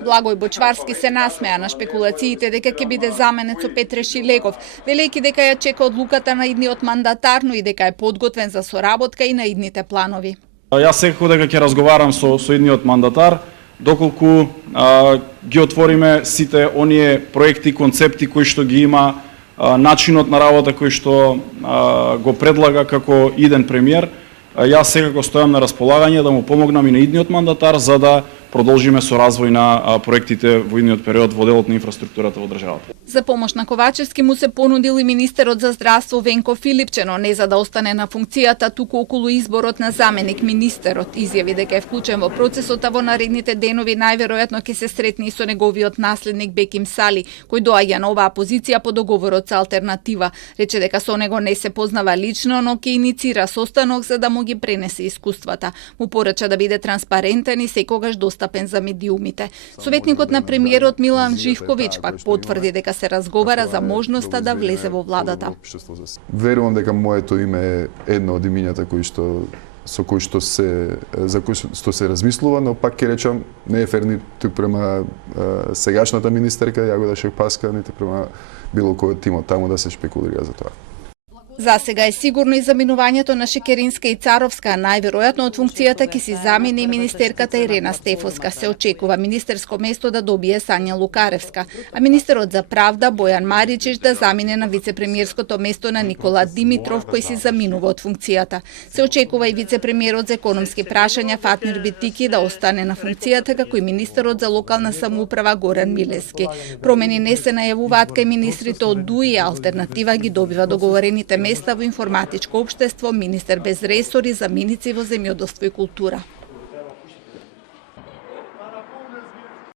Благој Бочварски се насмеа на шпекулациите дека ќе биде заменет со Петре Шилегов, велејќи дека ја чека одлуката на идниот мандатар, но и дека е подготвен за соработка и на идните планови. Јас секако дека ќе разговарам со идниот мандатар, доколку ги отвориме сите оние проекти, концепти кои што ги има, начинот на работа кој што го предлага како иден премиер. Јас секако стојам на располагање да му помогнам и на идниот мандатар за да продолжиме со развој на проектите во идниот период во делот на инфраструктурата во државата. За помош на Ковачевски му се понудил и министерот за здравство Венко Филипче, но не за да остане на функцијата, туку околу изборот на заменик министерот. Изјави дека е вклучен во процесот, а во наредните денови најверојатно ќе се сретне и со неговиот наследник Беким Сали, кој доаѓа на оваа позиција по договорот со Алтернатива. Рече дека со него не се познава лично, но ќе иницира состанок за да му ги пренесе искуствата. Му порача да биде транспарентен и секогаш достапен за медиумите. Советникот на премиерот Милан Живковиќ пак потврди дека се разговара за можноста да влезе во владата. Верувам дека моето име е едно од имињата за кои што се размислува, но пак ќе речам не е фер ниту према сегашната министерка Јагода Шекпаска, ниту према било кој од тимот таму да се шпекулира за тоа. За сега е сигурно и заминувањето на Шекеринска и Царовска, најверојатно од функцијата ќе си замени министерката Ирена Стефовска. Се очекува министерско место да добие Сања Лукаревска, а министерот за правда Бојан Маричич да замине на вице-премиерското место на Никола Димитров, кој си заминува од функцијата. Се очекува и вице-премиерот за економски прашања Фатмир Битики да остане на функцијата, како и министерот за локална самоуправа Горан Милески. Промени не се најавуваат кај министрите од ДУИ, Алтернатива ги добива договорените места во информатичко општество, министер без ресори, заменици во земјоделство и култура.